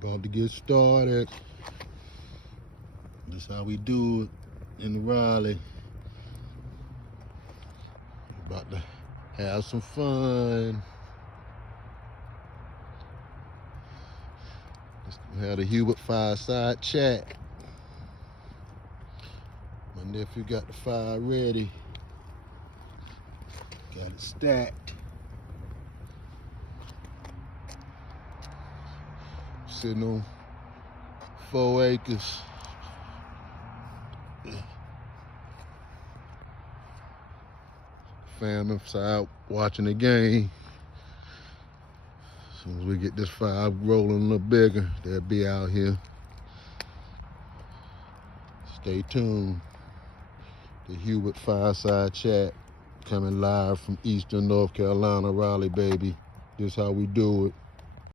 About to get started. That's how we do it in Raleigh. About to have some fun. Let's have the Hubert fireside chat. My nephew got the fire ready. Got it stacked. Sitting on 4 acres. Family's out watching the game. As soon as we get this fire rolling a little bigger, they'll be out here. Stay tuned. The Hubert Fireside Chat coming live from Eastern North Carolina, Raleigh, baby. This is how we do it.